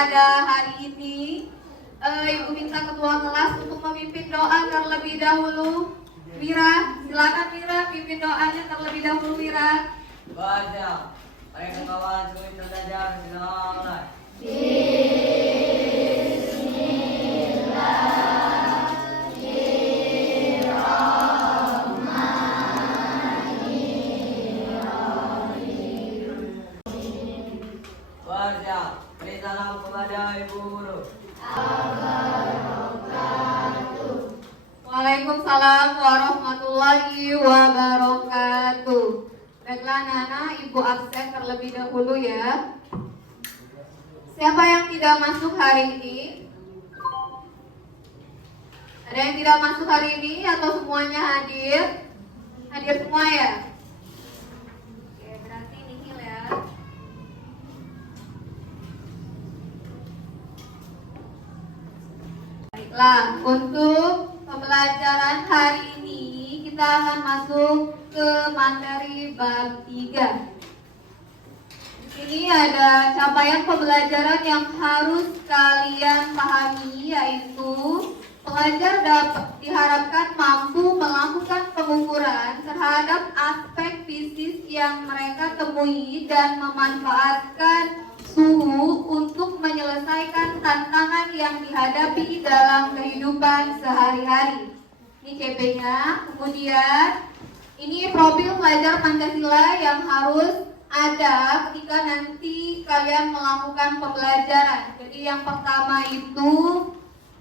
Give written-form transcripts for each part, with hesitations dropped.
pada hari ini. Ibu minta ketua kelas untuk memimpin doa terlebih dahulu. Mira, silakan Mira, pimpin doanya terlebih dahulu Mira. Baca, mereka kawan sulit belajar dengan Baca, beri salam kepada ibu guru. Waalaikumsalam warahmatullahi wabarakatuh. Baiklah anak-anak, ibu absen terlebih dahulu ya. Siapa yang tidak masuk hari ini? Ada yang tidak masuk hari ini atau semuanya hadir? Hadir semua ya? Oke, berarti nihil ya. Baiklah, untuk pembelajaran hari ini kita akan masuk ke materi bab 3. Ini ada capaian pembelajaran yang harus kalian pahami, yaitu pelajar diharapkan mampu melakukan pengukuran terhadap aspek fisik yang mereka temui dan memanfaatkan suhu untuk menyelesaikan tantangan yang dihadapi dalam kehidupan sehari-hari. Ini CP-nya. Kemudian ini profil pelajar Pancasila yang harus ada ketika nanti kalian melakukan pembelajaran. Jadi yang pertama itu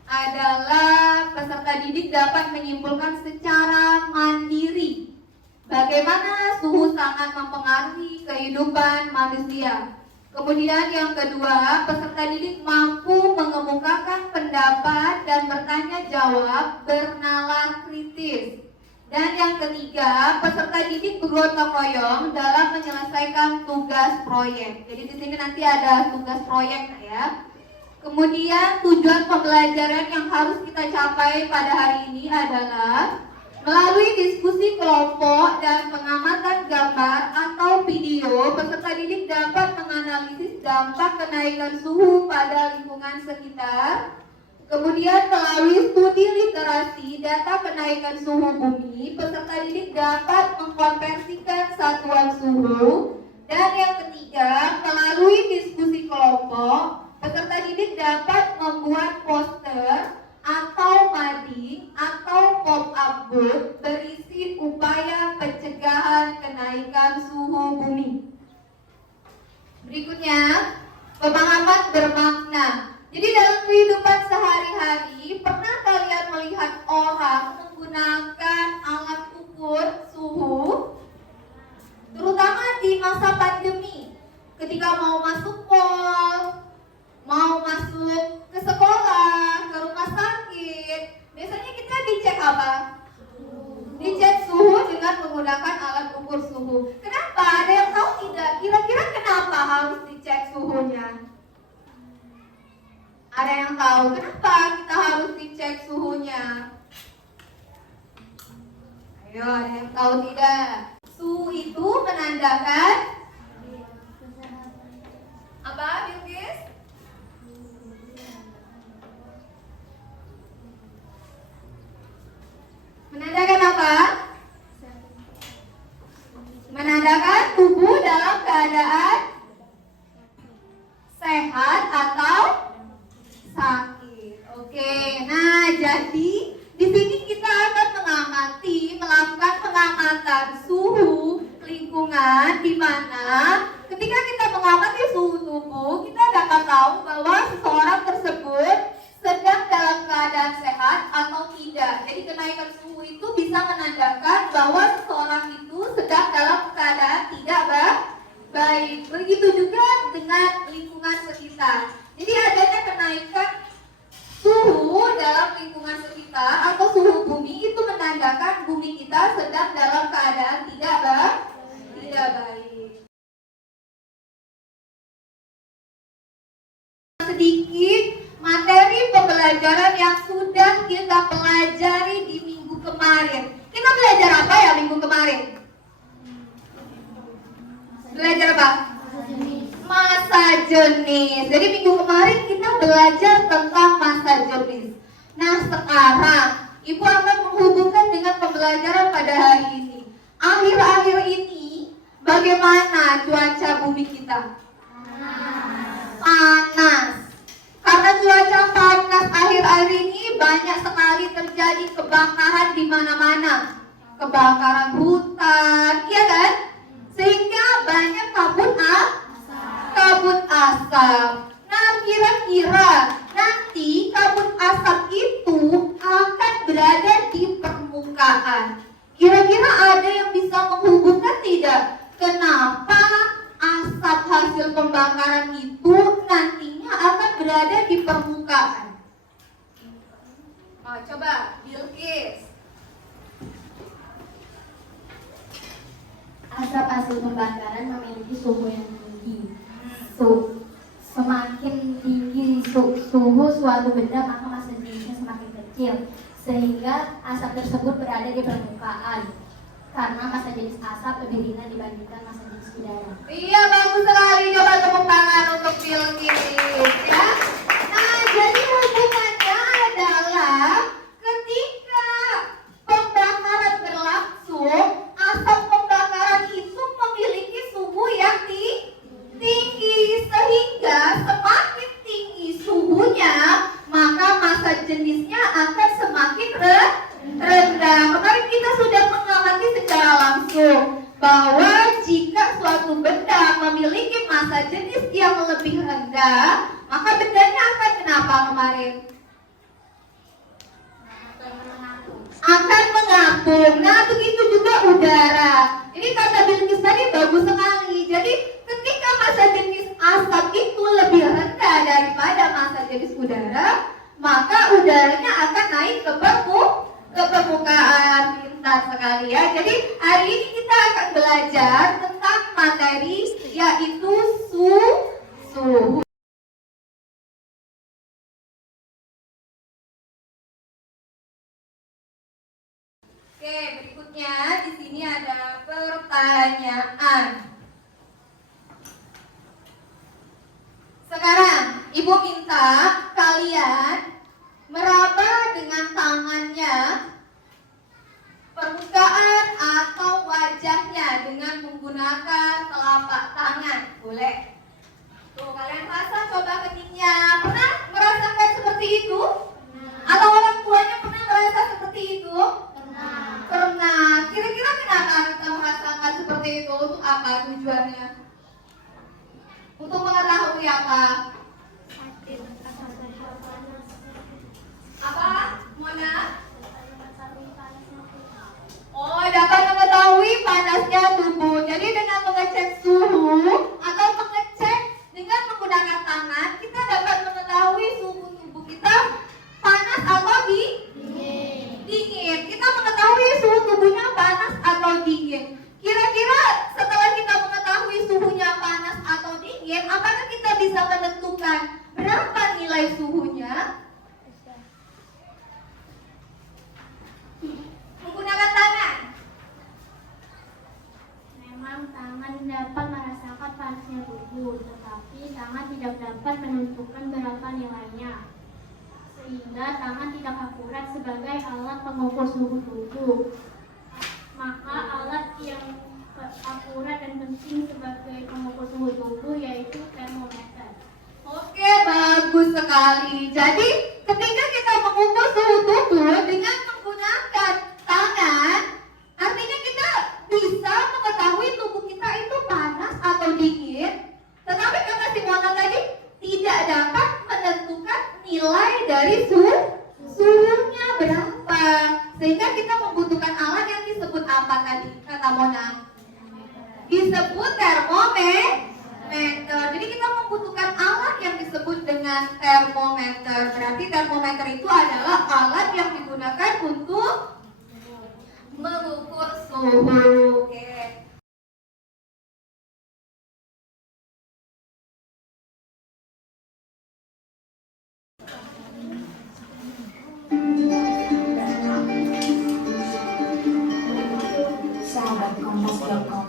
adalah peserta didik dapat menyimpulkan secara mandiri bagaimana suhu sangat mempengaruhi kehidupan manusia. Kemudian yang kedua, peserta didik mampu mengemukakan pendapat dan bertanya jawab bernalar kritis. Dan yang ketiga, peserta didik bergotong royong dalam menyelesaikan tugas proyek. Jadi di sini nanti ada tugas proyek ya. Kemudian tujuan pembelajaran yang harus kita capai pada hari ini adalah melalui diskusi kelompok dan pengamatan gambar atau video, peserta didik dapat menganalisis dampak kenaikan suhu pada lingkungan sekitar. Kemudian melalui studi literasi data kenaikan suhu bumi, peserta didik dapat mengkonversikan satuan suhu. Dan yang ketiga, melalui diskusi kelompok, peserta didik dapat membuat poster atau mading atau pop-up book berisi upaya pencegahan kenaikan suhu bumi. Berikutnya, pemahaman bermakna. Jadi dalam kehidupan sehari-hari, pernah kalian melihat orang menggunakan alat ukur suhu? Terutama di masa pandemi, ketika mau masuk mall, mau masuk ke sekolah, ke rumah sakit, biasanya kita dicek apa? Dicek suhu dengan menggunakan alat ukur suhu. Kenapa? Ada yang tahu tidak? Kira-kira kenapa harus dicek suhunya? Ada yang tahu kenapa kita harus dicek suhunya? Ayo, ada yang tahu tidak? Suhu itu menandakan apa, Bilkis? Menandakan apa? Menandakan tubuh dalam keadaan sehat atau sakit. Oke, nah jadi di sini kita akan melakukan pengamatan suhu lingkungan, di mana ketika kita mengamati suhu tubuh, kita dapat tahu bahwa seseorang tersebut sedang dalam keadaan sehat atau tidak. Jadi kenaikan suhu itu bisa menandakan bahwa seseorang itu sedang dalam keadaan tidak baik. Begitu juga dengan lingkungan sekitar. Jadi adanya kenaikan suhu dalam lingkungan sekitar atau suhu bumi itu menandakan bumi kita sedang dalam keadaan tidak baik. Sedikit materi pembelajaran yang sudah kita pelajari di minggu kemarin. Kita belajar apa ya minggu kemarin? Belajar apa? Masa jenis. Jadi minggu kemarin kita belajar tentang masa jenis. Nah, sekarang Ibu akan menghubungkan dengan pembelajaran pada hari ini. Akhir-akhir ini, bagaimana cuaca bumi kita? Panas. Karena cuaca panas akhir-akhir ini banyak sekali terjadi kebakaran di mana-mana. Kebakaran hutan, iya kan? Sehingga banyak kabut asap. Nah, kira-kira nanti kabut asap itu akan berada di permukaan. Kira-kira ada yang bisa menghubungkan tidak? Kenapa asap hasil pembakaran itu nantinya akan berada di permukaan? Oh, coba, Bilqis. Asap hasil pembakaran memiliki suhu yang tinggi. Semakin tinggi suhu suatu benda, maka massa jenisnya semakin kecil, sehingga asap tersebut berada di permukaan. Karena massa jenis asap lebih ringan dibandingkan massa jenis udara. Iya, bagus sekali. Coba tepuk tangan untuk Bilqis, ya. Nah, jadi hubungannya adalah ketika pembakaran berlangsung, asap pembakaran itu memiliki suhu yang tinggi, sehingga semakin tinggi suhunya, maka massa jenisnya akan semakin rendah. Kemarin kita sudah mengamati secara langsung bahwa jika suatu benda memiliki massa jenis yang lebih rendah, maka bendanya akan kenapa kemarin? Akan mengapung. Nah, begitu juga udara. Ini kata Bilqis tadi bagus sekali. Jadi ketika massa jenis asap itu lebih rendah daripada massa jenis udara, maka udaranya akan naik ke permukaan. Pintar sekali ya. Jadi hari ini kita akan belajar tentang materi yaitu suhu. Oke, berikutnya di sini ada pertanyaan. Sekarang Ibu minta kalian meraba dengan tangannya permukaan atau wajahnya dengan menggunakan telapak tangan. Boleh? Tuh, kalian rasa coba keningnya. Pernah merasakan seperti itu? Atau orang tuanya pernah merasa seperti itu? Pernah. Kira-kira kenapa kita merasakan seperti itu? Untuk apa tujuannya? Untuk mengetahui apa? Apa? Mona? Oh, dapat mengetahui panasnya tubuh. Jadi dengan mengecek suhu atau mengecek dengan menggunakan tangan, kita dapat mengetahui suhu tubuh kita panas atau dingin. Kita mengetahui suhu tubuhnya panas atau dingin. Kira-kira setelah kita mengetahui suhunya panas atau dingin, apakah kita bisa menentukan berapa nilai suhunya? Menggunakan tangan. Memang tangan dapat merasakan panasnya tubuh, tetapi tangan tidak dapat menentukan berapa nilainya. Sehingga tangan tidak akurat sebagai alat pengukur suhu tubuh. Maka alat yang akurat dan penting sebagai pengukur suhu tubuh yaitu termometer. Oke, bagus sekali. Jadi ketika kita mengukur suhu tubuh dengan menggunakan tangan, artinya kita bisa mengetahui tubuh kita itu panas atau dingin. Tetapi kata Simona tadi tidak dapat menentukan nilai dari suhunya berapa. Sehingga kita membutuhkan alat yang disebut apa tadi kata Mona? Disebut termometer. Jadi kita membutuhkan alat yang disebut dengan termometer. Berarti termometer itu adalah alat yang digunakan untuk mengukur suhu. Oke. Sahabat Kompas.com,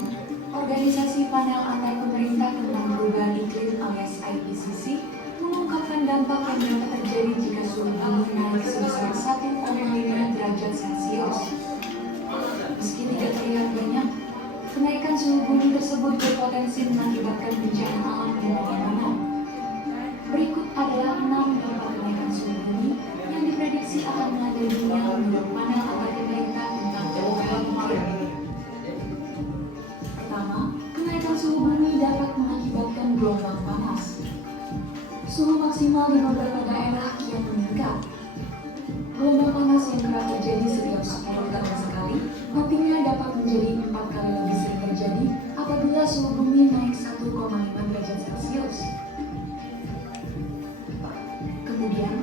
organisasi panel antar pemerintah tentang perubahan iklim alias IPCC mengungkapkan dampak yang Suhu maksimal di beberapa daerah kian meningkat. Gelombang panas yang kerap terjadi setiap 10 tahun sekali nantinya dapat menjadi 4 kali lebih sering terjadi apabila suhu bumi naik 1,5 derajat Celcius. Kemudian,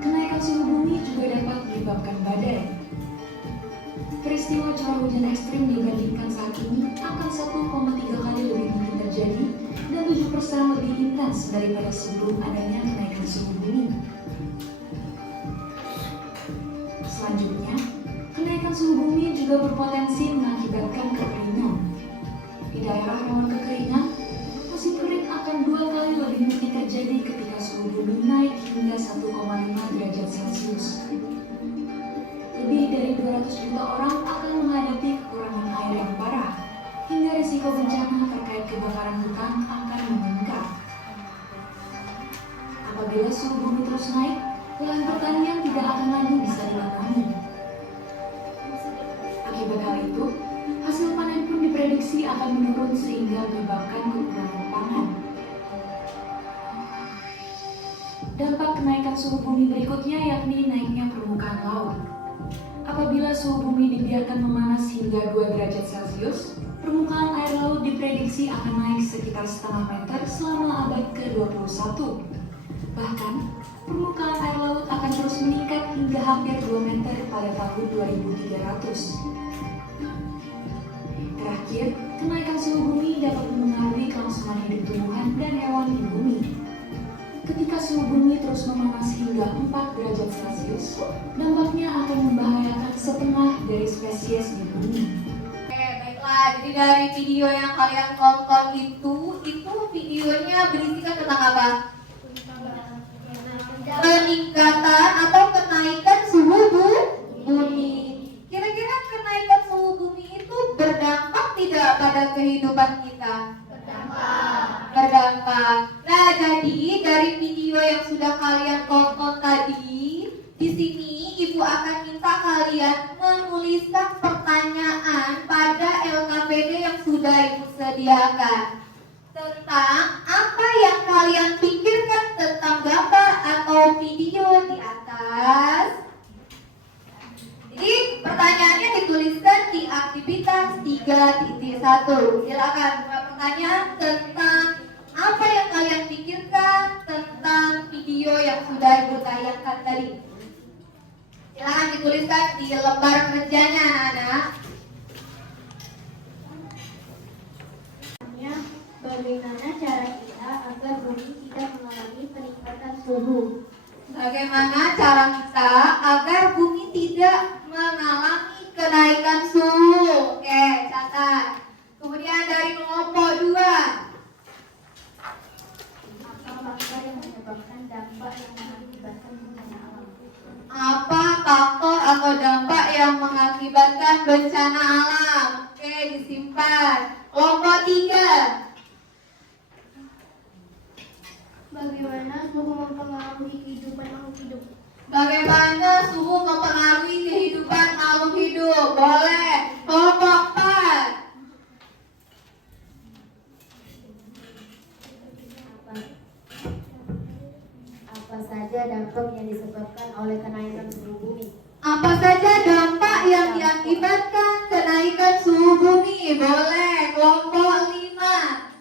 kenaikan suhu bumi juga dapat menyebabkan badai. Peristiwa curah hujan ekstrim dibandingkan saat ini akan 1,3 kali lebih mungkin terjadi dan 7% lebih intens daripada sebelum adanya kenaikan suhu bumi. Selanjutnya, kenaikan suhu bumi juga berpotensi mengakibatkan kekeringan. Di daerah rawan kekeringan, musim kering akan 2 kali lebih mungkin terjadi ketika suhu bumi naik hingga 1,5 derajat Celcius. Lebih dari 200 juta orang akan menghadapi kekurangan air yang parah, hingga risiko bencana terkait kebakaran hutan akan meningkat. Apabila suhu bumi terus naik, lahan pertanian tidak akan lagi bisa ditanami. Akibat hal itu, hasil panen pun diprediksi akan menurun sehingga menyebabkan kekurangan pangan. Dampak kenaikan suhu bumi berikutnya yakni naiknya permukaan laut. Apabila suhu bumi dibiarkan memanas hingga 2 derajat Celcius, permukaan air laut diprediksi akan naik sekitar setengah meter selama abad ke-21. Bahkan, permukaan air laut akan terus meningkat hingga hampir 2 meter pada tahun 2300. Terakhir, kenaikan suhu bumi dapat mempengaruhi kelangsungan hidup tumbuhan dan hewan di bumi. Ketika suhu bumi terus memanas hingga 4 derajat Celcius, dampaknya akan membahayakan setengah dari spesies di bumi. Oke, baiklah. Jadi dari video yang kalian tonton itu videonya berisikan tentang apa? Peningkatan atau kenaikan suhu bumi. Kira-kira kenaikan suhu bumi itu berdampak tidak pada kehidupan kita? Berdampak. Nah, jadi dari video yang sudah kalian tonton tadi, di sini Ibu akan minta kalian menuliskan pertanyaan pada LKPD yang sudah Ibu sediakan tentang apa yang kalian pikirkan tentang gambar atau video di atas. Jadi pertanyaannya dituliskan di aktivitas 3.1. Silakan buat pertanyaan tentang apa yang kalian pikirkan tentang video yang sudah Ibu tayangkan tadi. Silakan dituliskan di lembar kerjanya, anak-anak. Bagaimana cara kita agar bumi tidak mengalami peningkatan suhu? Bagaimana cara kita agar bumi tidak mengalami kenaikan suhu? Oke, catat. Kemudian dari kelompok 2. Apa faktor yang menyebabkan dampak yang mengakibatkan bencana alam? Apa faktor atau dampak yang mengakibatkan bencana alam? Oke, disimpan. Kelompok 3. Bagaimana suhu mempengaruhi kehidupan makhluk hidup? Bagaimana suhu mempengaruhi kehidupan makhluk hidup? Boleh. Kelompok 4. Apa saja dampak yang disebabkan oleh kenaikan suhu bumi? Apa saja dampak yang diakibatkan kenaikan suhu bumi? Boleh. Kelompok 5.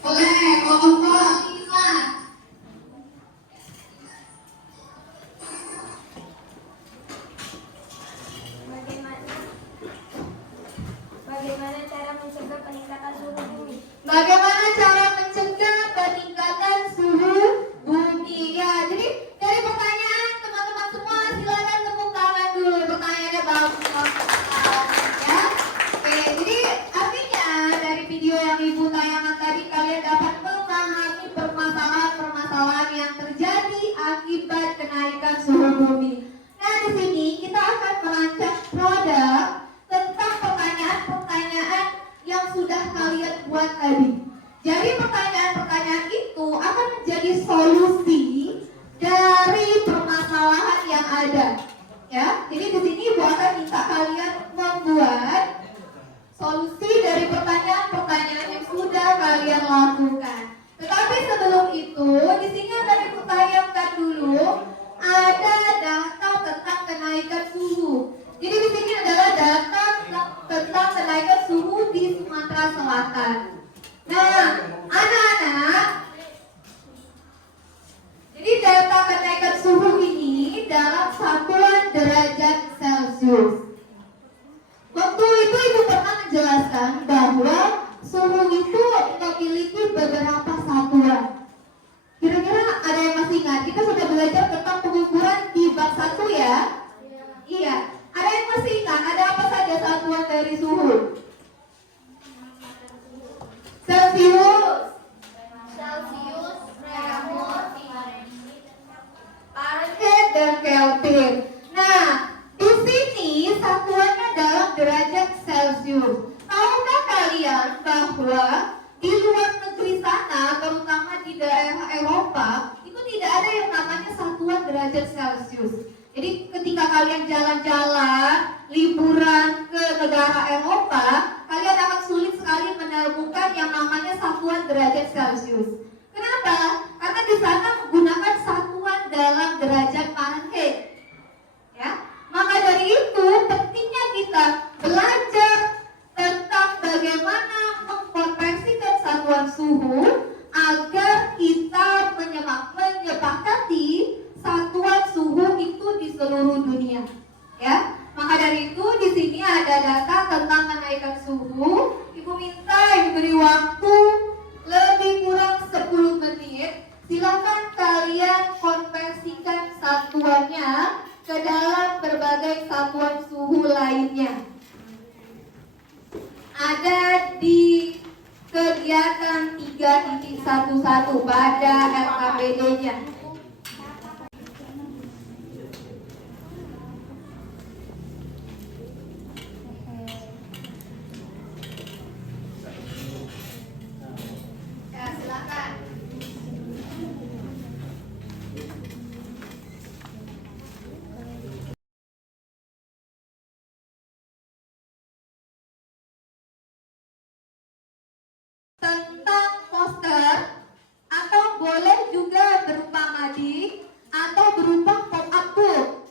Boleh. Kelompok 5. Bagaimana cara mencegah peningkatan suhu bumi? Bagaimana cara mencegah peningkatan suhu bumi? Ya, jadi dari pertanyaan teman-teman semua silakan tepuk tangan dulu. Pertanyaannya bagus ya. Oke, jadi artinya dari video yang Ibu tayangkan tadi kalian dapat memahami permasalahan-permasalahan yang terjadi akibat kenaikan suhu bumi. Nah, di sini kita akan merancang produk tentang pertanyaan-pertanyaan yang sudah kalian buat tadi. Jadi pertanyaan-pertanyaan itu akan menjadi solusi dari permasalahan yang ada. Ya, jadi di sini Ibu akan minta kalian membuat solusi dari pertanyaan-pertanyaan yang sudah lakukan. Tetapi sebelum itu, di sini akan Ibu tayangkan dulu ada data tentang kenaikan suhu. Jadi di sini adalah data tentang kenaikan suhu di Sumatera Selatan. Nah, anak-anak, jadi data kenaikan suhu ini dalam satuan derajat Celcius. Waktu itu Ibu pernah menjelaskan bahwa suhu itu memiliki beberapa satuan. Kira-kira ada yang masih ingat? Kita sudah belajar tentang pengukuran di bab 1 ya? Iya. Ada yang masih ingat? Ada apa saja satuan dari suhu? Celcius, Fahrenheit, dan Kelvin. Nah, di sini satuannya dalam derajat Celcius. Tahukah kalian bahwa di luar negeri sana, terutama di daerah Eropa, itu tidak ada yang namanya satuan derajat Celcius. Jadi ketika kalian jalan-jalan, liburan ke negara Eropa, kalian akan sulit sekali menemukan yang namanya satuan derajat Celcius. Kenapa? Karena di sana menggunakan satuan dalam derajat Fahrenheit. Ya, maka dari itu pentingnya kita belajar tentang bagaimana mengkonversikan satuan suhu agar kita menyepakati satuan suhu itu di seluruh dunia. Ya, maka dari itu di sini ada data tentang kenaikan suhu. Ibu minta diberi waktu lebih kurang 10 menit. Silakan kalian konversikan satuannya ke dalam berbagai satuan suhu lainnya. Ada di kegiatan 3.11 pada LKPD-nya. Ya, silakan. Tentang poster atau boleh juga berupa mading atau berupa pop-up book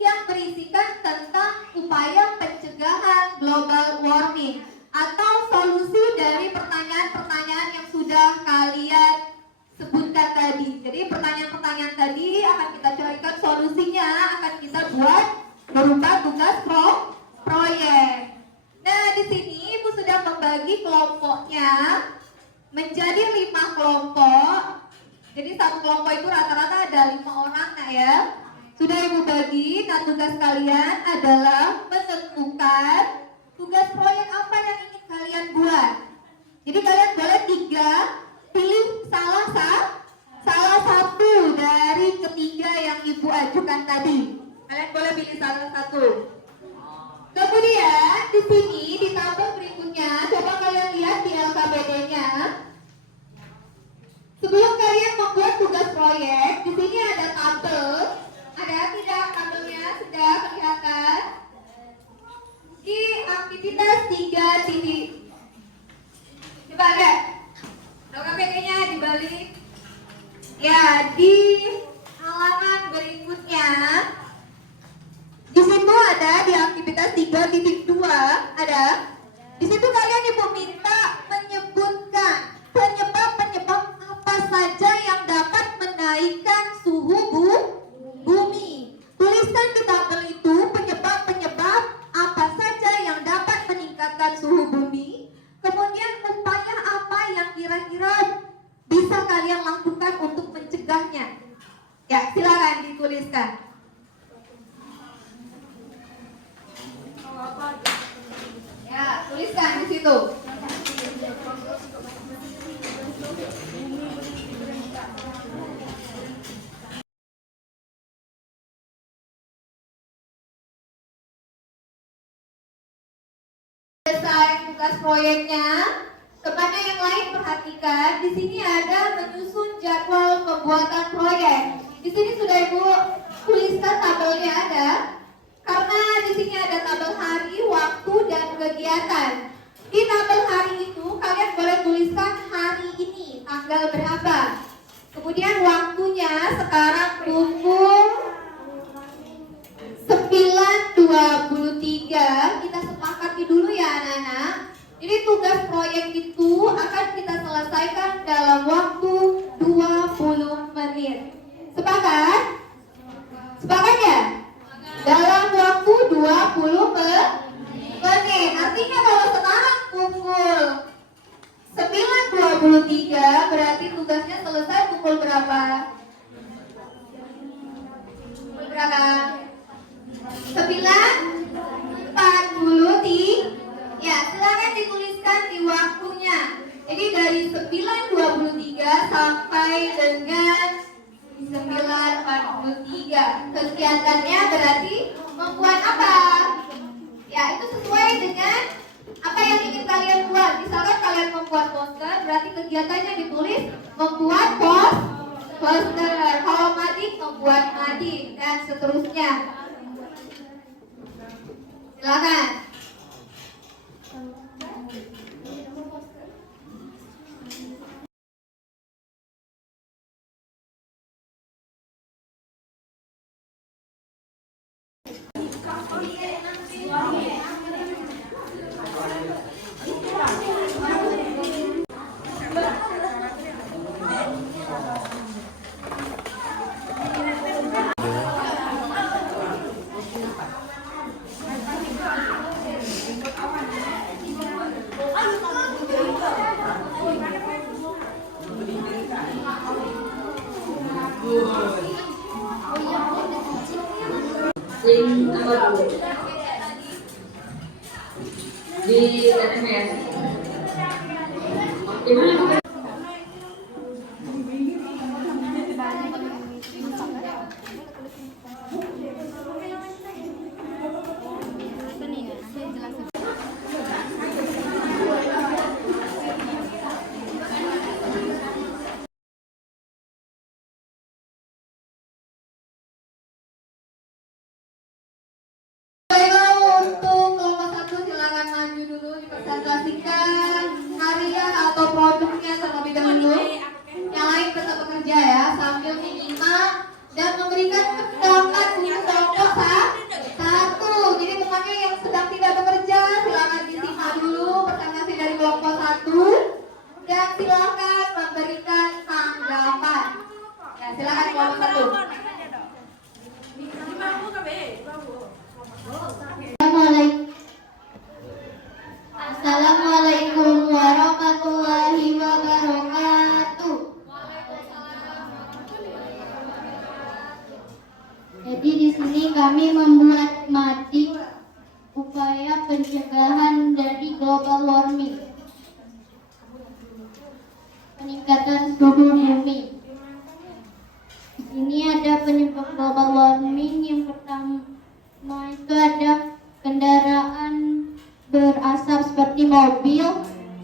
yang berisikan tentang upaya pencegahan global warming atau solusi dari pertanyaan-pertanyaan yang sudah kalian sebutkan tadi. Jadi pertanyaan-pertanyaan tadi akan kita carikan solusinya, akan kita buat berupa tugas proyek. Nah, di sini Ibu sudah membagi kelompoknya menjadi 5 kelompok. Jadi satu kelompok itu rata-rata ada 5 orang, nah ya. Sudah Ibu bagi. Nah, tugas kalian adalah menentukan tugas proyek apa yang ingin kalian buat. Jadi kalian boleh 3 pilih salah satu dari ketiga yang Ibu ajukan tadi. Kalian boleh pilih salah satu. Kemudian di sini di tabel berikutnya, coba kalian lihat di LKPD-nya. Sebelum kalian membuat tugas proyek, di sini ada tabel. Ada tidak tabelnya? Sudah kelihatan? Di aktivitas 3 titik. Coba lihat. LKPD-nya dibalik. Ya, di halaman berikutnya. Di situ ada di aktivitas 3.2 ada. Di situ kalian Ibu minta menyebutkan penyebab-penyebab apa saja yang dapat menaikkan suhu bumi. Tuliskan di tabel itu penyebab-penyebab apa saja yang dapat meningkatkan suhu bumi. Kemudian upaya apa yang kira-kira bisa kalian lakukan untuk mencegahnya. Ya, silakan dituliskan. Ya, tuliskan di situ. Selesai tugas proyeknya, kepada yang lain perhatikan, di sini ada menyusun jadwal pembuatan proyek. Di sini sudah Ibu tuliskan tabelnya ada. Karena di sini ada tabel hari, waktu, dan kegiatan. Di tabel hari itu kalian boleh tuliskan hari ini tanggal berapa. Kemudian waktunya sekarang pukul 9.23. Kita sepakati dulu ya anak-anak. Jadi tugas proyek itu akan kita selesaikan dalam waktu 20 menit. Sepakat? Sepakat ya? Dalam waktu 20 menit. Artinya kalau sekarang pukul 9.23 berarti tugasnya selesai pukul berapa? Pukul berapa? 9.43. Ya, silakan dituliskan di waktunya. Jadi dari 9.23 sampai dengan 9.43. Kegiatannya berarti membuat apa? Ya, itu sesuai dengan apa yang ingin kalian buat. Misalkan kalian membuat poster, berarti kegiatannya ditulis membuat poster. Kalau mading, membuat mading, dan seterusnya. Silakan. Link apa dulu? Di SMS. Ibu lakukan. Untuk kelompok 1 silakan maju dulu dipresentasikan karya atau produknya terlebih dahulu. Yang lain tetap bekerja ya sambil menyimak dan memberikan pendapat untuk kelompok 1. Jadi temannya yang sedang tidak bekerja silakan disimak dulu presentasi dari kelompok 1 dan silakan memberikan tanggapan. Ya silakan kelompok 1. Assalamualaikum warahmatullahi wabarakatuh. Jadi di sini kami membuat mading upaya pencegahan dari global warming, peningkatan suhu bumi. Di sini ada penyebab global warming. Yang pertama itu ada kendaraan berasap seperti mobil.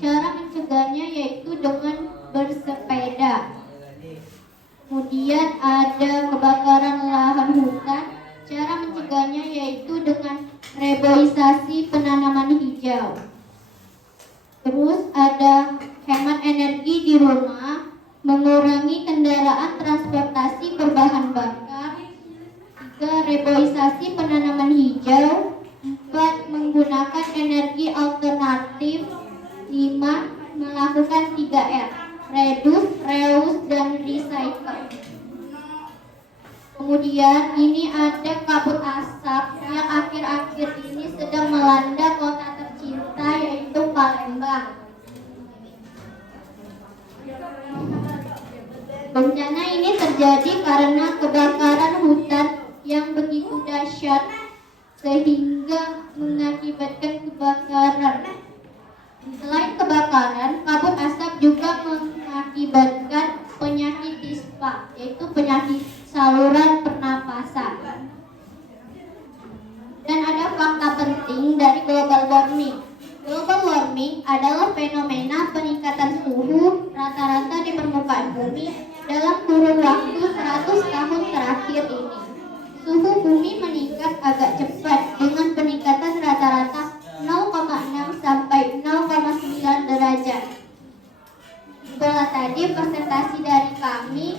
Cara mencegahnya yaitu dengan bersepeda. Kemudian ada kebakaran lahan hutan. Cara mencegahnya yaitu dengan reboisasi penanaman hijau. Terus ada hemat energi di rumah, mengurangi kendaraan transportasi berbahan bakar. 3. Reboisasi penanaman hijau. 4. Menggunakan energi alternatif. 5. Melakukan 3R, reduce, reuse, dan recycle. Kemudian ini ada kabut asap yang akhir-akhir ini sedang melanda kota tercinta yaitu Palembang. Bencana ini terjadi karena kebakaran hutan yang begitu dahsyat sehingga mengakibatkan kebakaran. Selain kebakaran, kabut asap juga mengakibatkan penyakit ispa, yaitu penyakit saluran pernapasan. Dan ada fakta penting dari global warming. Global warming adalah fenomena peningkatan suhu rata-rata di permukaan bumi dalam kurun waktu 100 tahun terakhir ini. Suhu bumi meningkat agak cepat dengan peningkatan rata-rata 0,6 sampai 0,9 derajat. Itulah tadi presentasi dari kami.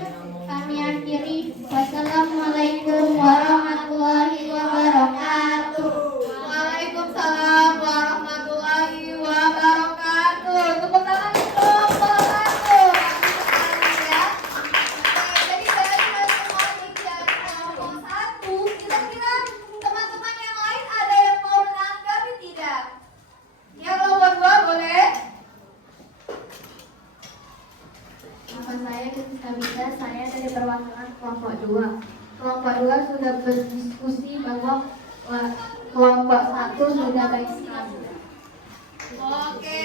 Kami akhiri. Wassalamualaikum warahmatullahi wabarakatuh. Waalaikumsalam warahmatullahi wabarakatuh. Tepuk tangan untuk kelompok 1. Ya. Oke, jadi dari semua dari kelompok 1, kira-kira teman-teman yang lain ada yang mau menanggapi tidak? Yang kelompok 2 boleh? Nama saya Kristabita, saya dari perwakilan kelompok 2. Kelompok 2 sudah berdiskusi bahwa kelompok 1 sudah baik sekali. Oke,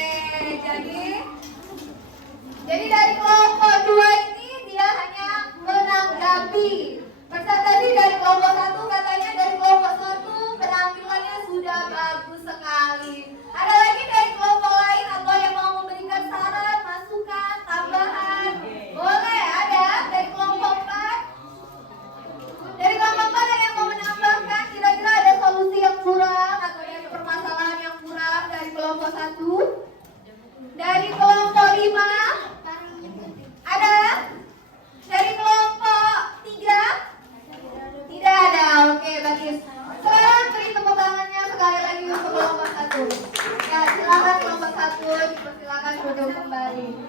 jadi dari kelompok 2 ini dia hanya menanggapi. Presentasi dari kelompok 1 katanya dari kelompok 1 penampilannya sudah bagus sekali. Ada lagi dari kelompok lain atau yang mau memberikan saran, masukan, tambahan? Boleh, ada dari kelompok 4. Dari kelompok 4 ada yang mau menambahkan kira-kira ada solusi yang kurang atau ada permasalahan yang kurang dari kelompok 1? Dari kelompok 5? Ada? Dari kelompok 3? Tidak ada. Oke, bagus. Sekarang beri tepuk tangannya sekali lagi untuk kelompok 1. Ya, silakan kelompok 1 dipersilakan duduk kembali.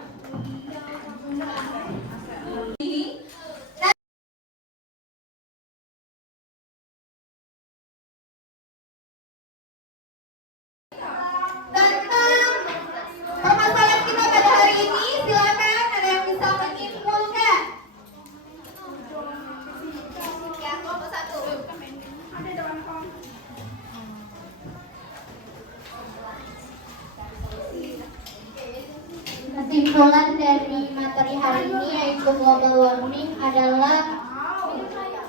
Tentang permasalahan kita pada hari ini, silakan ada yang bisa menyimpulkan. Ya, kelompok 1. Kesimpulan dari materi hari ini yaitu global warming adalah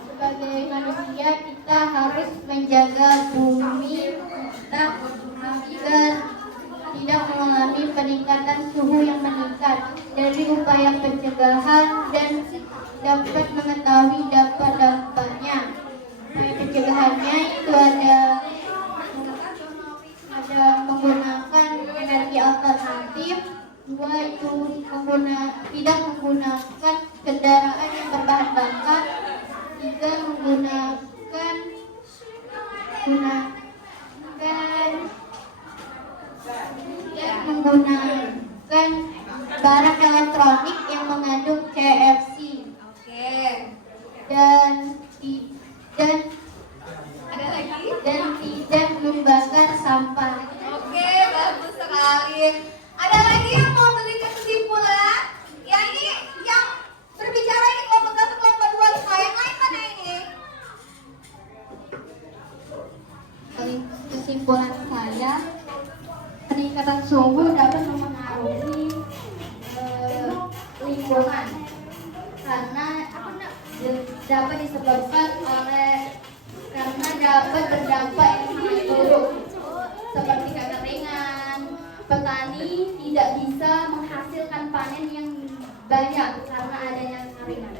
sebagai manusia kita harus menjaga bumi kita agar tidak mengalami peningkatan suhu yang meningkat. Dari upaya pencegahan dan dapat mengetahui dampak-dampaknya. Upaya pencegahannya itu ada menggunakan energi alternatif. 2 itu tidak menggunakan kendaraan yang berbahan bakar. 3 menggunakan barang elektronik yang mengandung CFC. Oke. Dan Ada lagi? tidak membakar sampah. Oke, bagus sekali. Ada lagi yang mau memberikan kesimpulan? Ya, ini yang berbicara ini kelompok 1, kelompok 2, semua yang lain mana ini? Kesimpulan saya, peningkatan suhu dapat mempengaruhi lingkungan karena dapat disebabkan karena dapat berdampak yang sangat buruk seperti kekeringan. Petani tidak bisa menghasilkan panen yang banyak karena adanya kekeringan.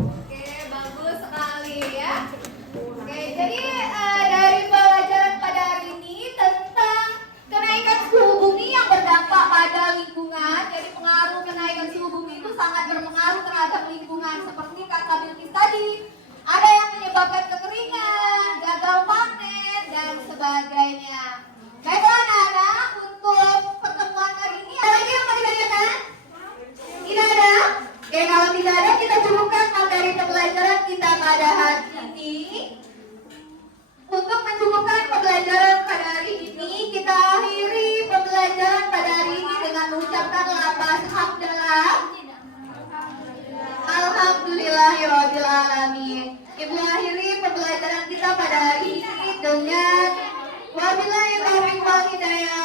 Oke, bagus sekali ya. Oke, jadi dari pelajaran pada hari ini tentang kenaikan suhu bumi yang berdampak pada lingkungan. Jadi pengaruh kenaikan suhu bumi itu sangat berpengaruh terhadap lingkungan. Seperti kata Bilkis tadi, ada yang menyebabkan kekeringan, gagal panen, dan sebagainya. Baiklah anak-anak, untuk pertemuan hari ini ada lagi yang mau ditanyakan? Tidak ada? Oke, kalau tidak ada, kita cukupkan materi pembelajaran kita pada hari ini. Untuk mencukupkan pembelajaran pada hari ini, kita akhiri pembelajaran pada hari ini dengan mengucapkan lafaz hamdalah. Alhamdulillahirabbil alamin. Ibu akhiri pembelajaran kita pada hari ini dengan wabillahi taufiq wal hidayah.